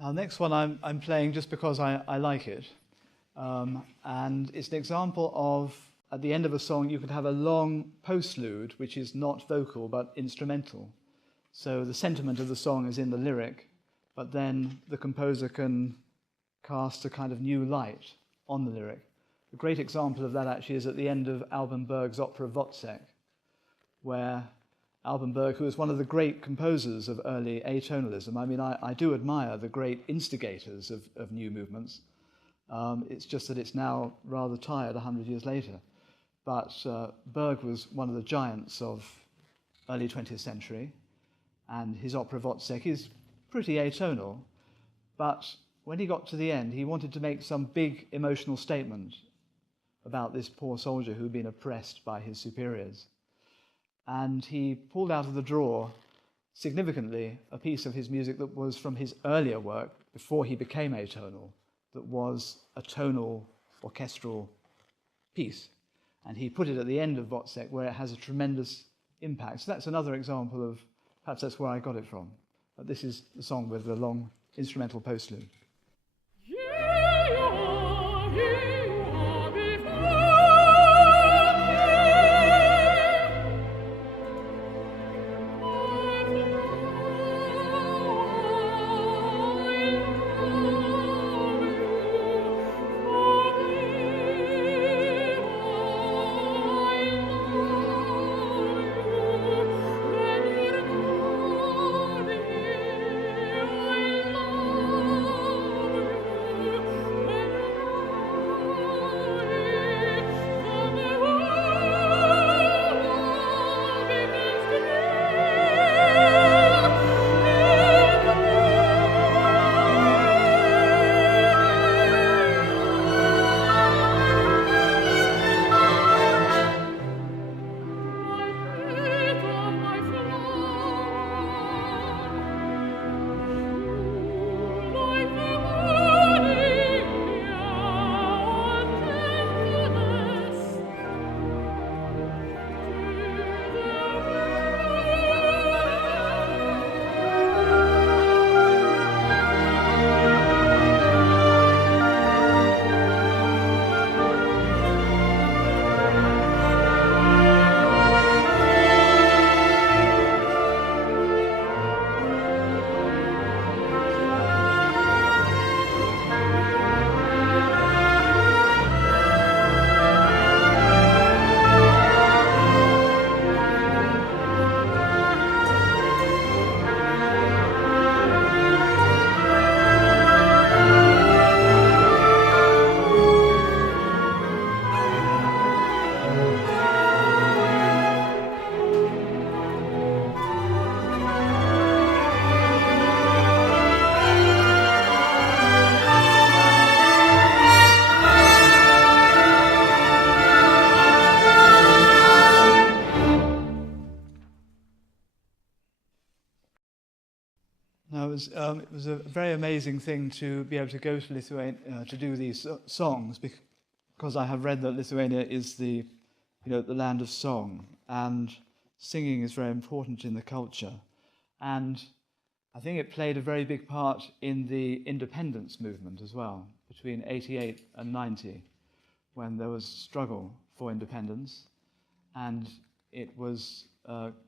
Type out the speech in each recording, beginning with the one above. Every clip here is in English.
Next one I'm playing just because I like it. And it's an example of, at the end of a song, you could have a long postlude, which is not vocal but instrumental. So the sentiment of the song is in the lyric, but then the composer can cast a kind of new light on the lyric. A great example of that actually is at the end of Alban Berg's opera Wozzeck, where Alban Berg, who was one of the great composers of early atonalism, I mean, I do admire the great instigators of new movements. It's just that it's now rather tired 100 years later. But Berg was one of the giants of early 20th century, and his opera Wozzeck is pretty atonal, but when he got to the end, he wanted to make some big emotional statement about this poor soldier who'd been oppressed by his superiors. And he pulled out of the drawer, significantly, a piece of his music that was from his earlier work, before he became atonal, that was a tonal orchestral piece. And he put it at the end of Wozzeck, where it has a tremendous impact. So that's another example of, perhaps that's where I got it from. But this is the song with the long instrumental postlude. It was a very amazing thing to be able to go to Lithuania to do these songs, because I have read that Lithuania is the land of song, and singing is very important in the culture. And I think it played a very big part in the independence movement as well, between 88 and 90, when there was struggle for independence, and it was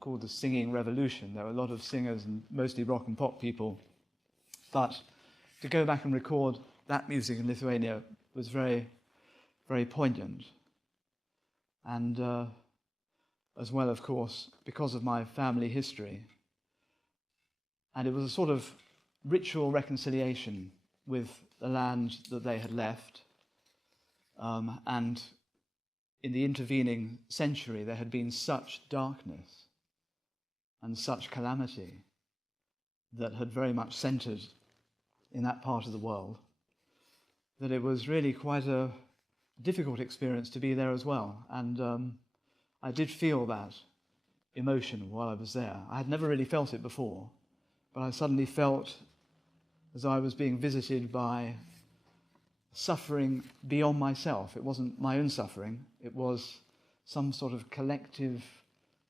called the singing revolution. There were a lot of singers, and mostly rock and pop people, but to go back and record that music in Lithuania was very, very poignant. And as well, of course, because of my family history. And it was a sort of ritual reconciliation with the land that they had left. And in the intervening century, there had been such darkness and such calamity that had very much centered in that part of the world, that it was really quite a difficult experience to be there as well. And I did feel that emotion while I was there. I had never really felt it before, but I suddenly felt as I was being visited by suffering beyond myself. It wasn't my own suffering, it was some sort of collective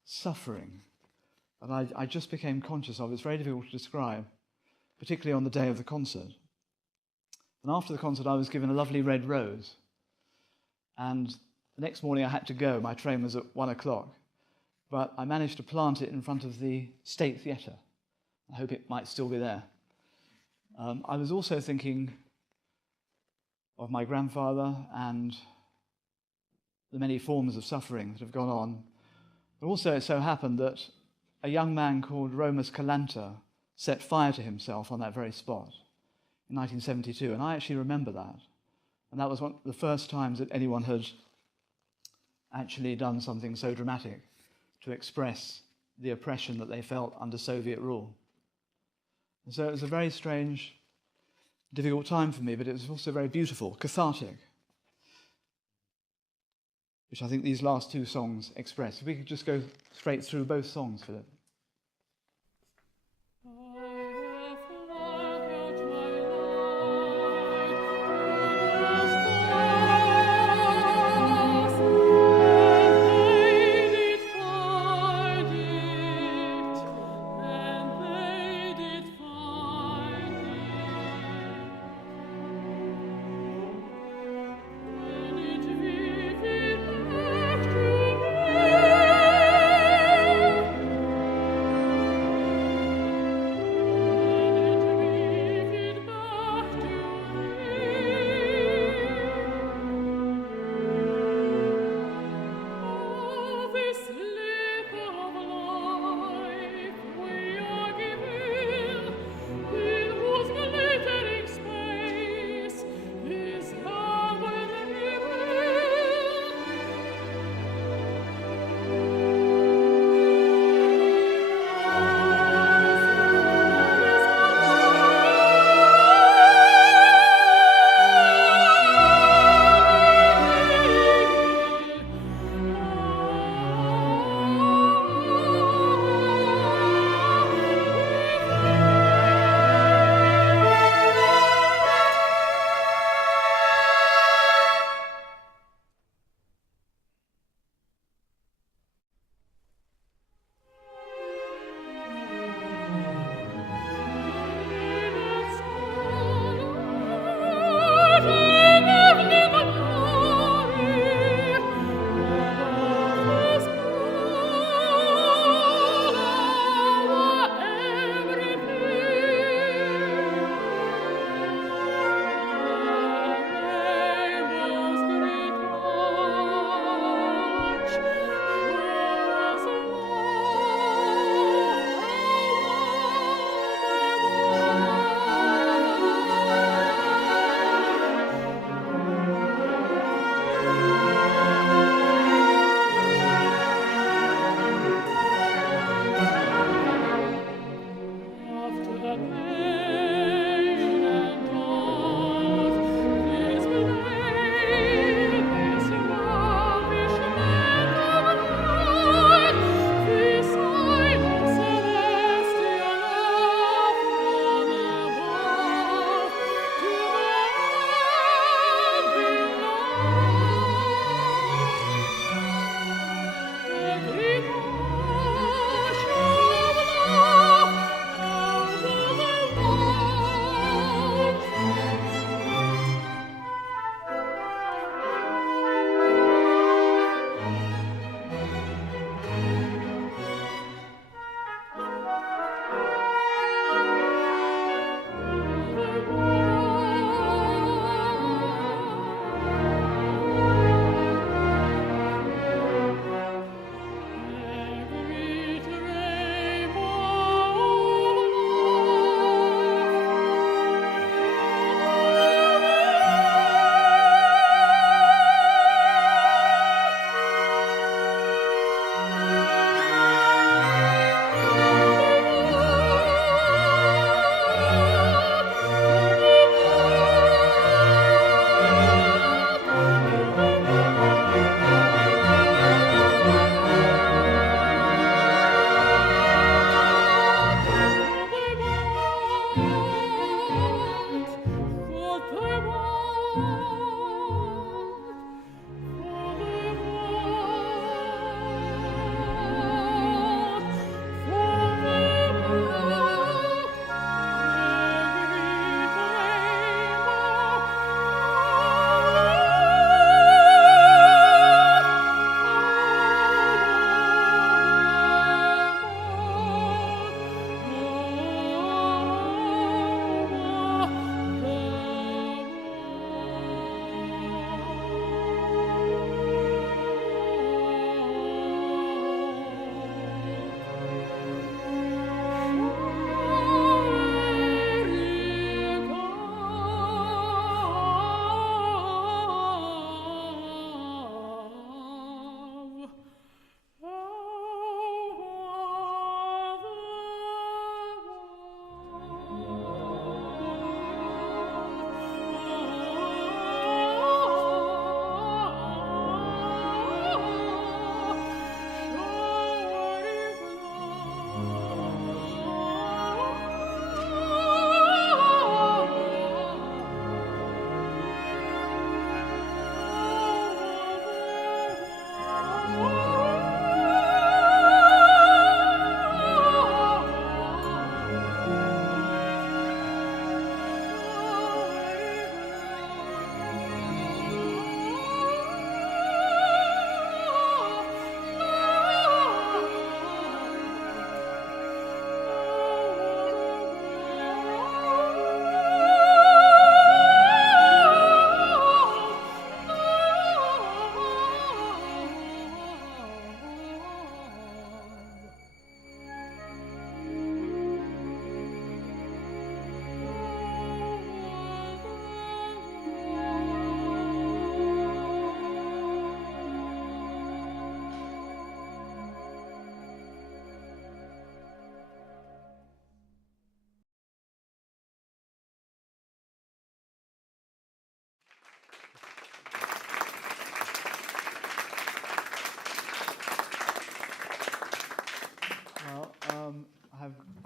suffering that I just became conscious of. It's very difficult to describe, particularly on the day of the concert. And after the concert, I was given a lovely red rose. And the next morning I had to go. My train was at 1 o'clock. But I managed to plant it in front of the State Theatre. I hope it might still be there. I was also thinking of my grandfather and the many forms of suffering that have gone on. But also it so happened that a young man called Romus Kalanta set fire to himself on that very spot in 1972, and I actually remember that. And that was one of the first times that anyone had actually done something so dramatic to express the oppression that they felt under Soviet rule. And so it was a very strange, difficult time for me, but it was also very beautiful, cathartic, which I think these last two songs express. If we could just go straight through both songs, Philip.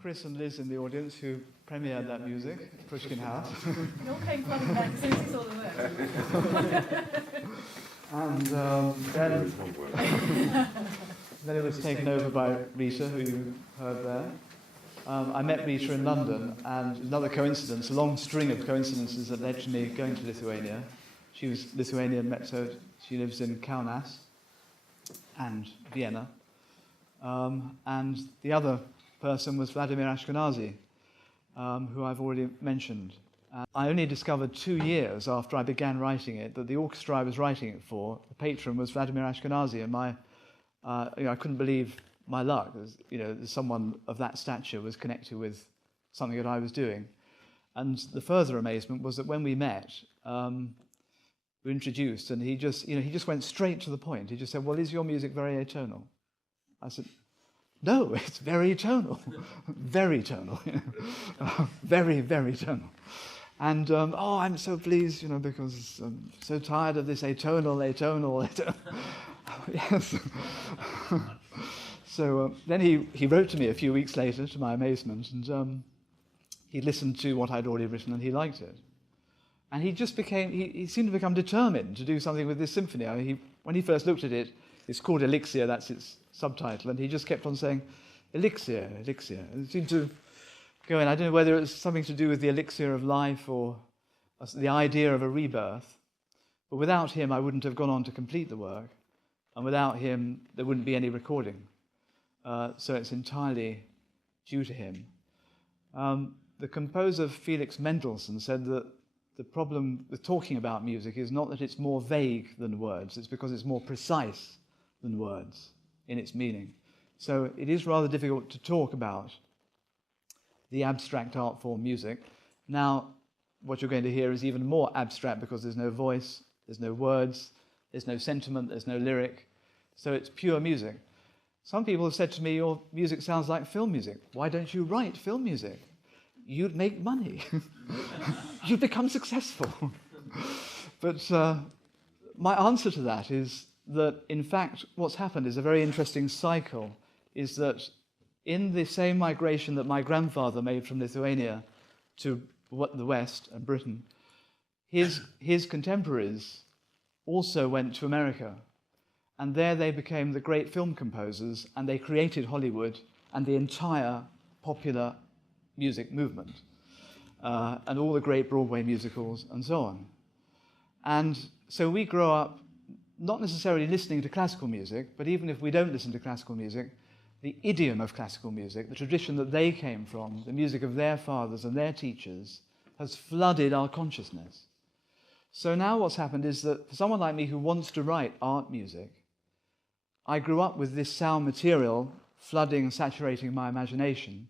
Chris and Liz in the audience who premiered that music, Pushkin House. It all came flooding back as soon as he saw the work. And then it was taken over by Rita, who you heard there. I met Rita in London, and another coincidence, a long string of coincidences that led to me going to Lithuania. She was Lithuanian mezzo. She lives in Kaunas and Vienna. And the other person was Vladimir Ashkenazy, who I've already mentioned. I only discovered 2 years after I began writing it that the orchestra I was writing it for, the patron was Vladimir Ashkenazy, and I couldn't believe my luck. Someone of that stature was connected with something that I was doing. And the further amazement was that when we met, we were introduced, and he just went straight to the point. He just said, "Well, is your music very atonal?" I said, "No, it's very tonal, very tonal, very, very tonal." And I'm so pleased, because I'm so tired of this atonal. Yes. So then he wrote to me a few weeks later, to my amazement, and he listened to what I'd already written, and he liked it. And he just he seemed to become determined to do something with this symphony. When he first looked at it, it's called Elixir, that's its subtitle, and he just kept on saying, "Elixir, Elixir." And it seemed to go in. I don't know whether it was something to do with the elixir of life or the idea of a rebirth, but without him I wouldn't have gone on to complete the work, and without him there wouldn't be any recording. So it's entirely due to him. The composer Felix Mendelssohn said that the problem with talking about music is not that it's more vague than words, it's because it's more precise than words in its meaning. So it is rather difficult to talk about the abstract art form music. Now, what you're going to hear is even more abstract because there's no voice, there's no words, there's no sentiment, there's no lyric. So it's pure music. Some people have said to me, "Your music sounds like film music. Why don't you write film music? You'd make money. You'd become successful." But my answer to that is that, in fact, what's happened is a very interesting cycle, is that in the same migration that my grandfather made from Lithuania to the West and Britain, his contemporaries also went to America. And there they became the great film composers, and they created Hollywood and the entire popular music movement, and all the great Broadway musicals and so on. And so we grow up not necessarily listening to classical music, but even if we don't listen to classical music, the idiom of classical music, the tradition that they came from, the music of their fathers and their teachers, has flooded our consciousness. So now what's happened is that for someone like me who wants to write art music, I grew up with this sound material flooding and saturating my imagination,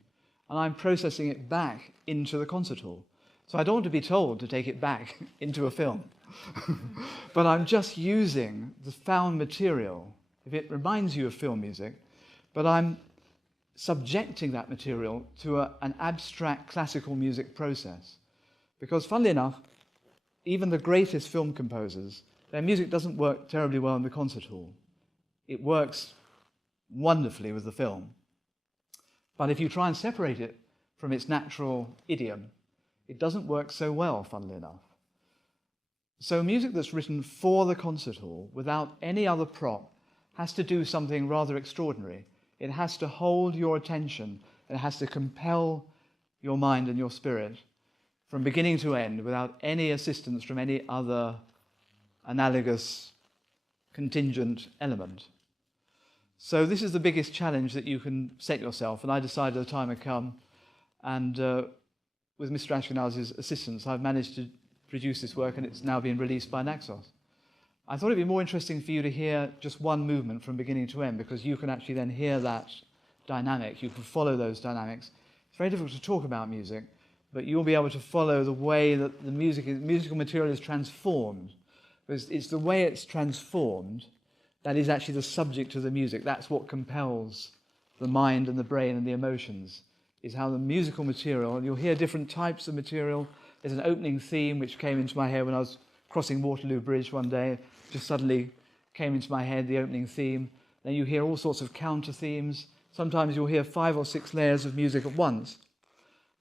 and I'm processing it back into the concert hall. So I don't want to be told to take it back into a film. But I'm just using the found material, if it reminds you of film music, but I'm subjecting that material to an abstract classical music process. Because funnily enough, even the greatest film composers, their music doesn't work terribly well in the concert hall. It works wonderfully with the film. But if you try and separate it from its natural idiom, it doesn't work so well, funnily enough. So music that's written for the concert hall, without any other prop, has to do something rather extraordinary. It has to hold your attention, and it has to compel your mind and your spirit from beginning to end without any assistance from any other analogous contingent element. So this is the biggest challenge that you can set yourself, and I decided the time had come, and with Mr. Ashkenazy's assistance, I've managed to produce this work, and it's now been released by Naxos. I thought it'd be more interesting for you to hear just one movement from beginning to end, because you can actually then hear that dynamic. You can follow those dynamics. It's very difficult to talk about music, but you'll be able to follow the way that the musical material is transformed. Because it's the way it's transformed that is actually the subject of the music. That's what compels the mind and the brain and the emotions, is how the musical material, and you'll hear different types of material. There's an opening theme which came into my head when I was crossing Waterloo Bridge one day. Just suddenly came into my head, the opening theme. Then you hear all sorts of counter themes. sometimes you'll hear 5 or 6 layers of music at once.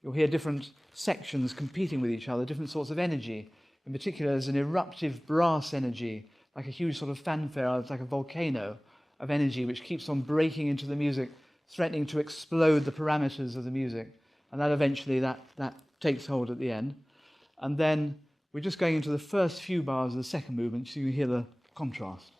You'll hear different sections competing with each other, different sorts of energy. In particular, there's an eruptive brass energy, like a huge sort of fanfare, it's like a volcano of energy which keeps on breaking into the music, threatening to explode the parameters of the music. And that eventually that takes hold at the end. And then we're just going into the first few bars of the second movement, so you hear the contrast.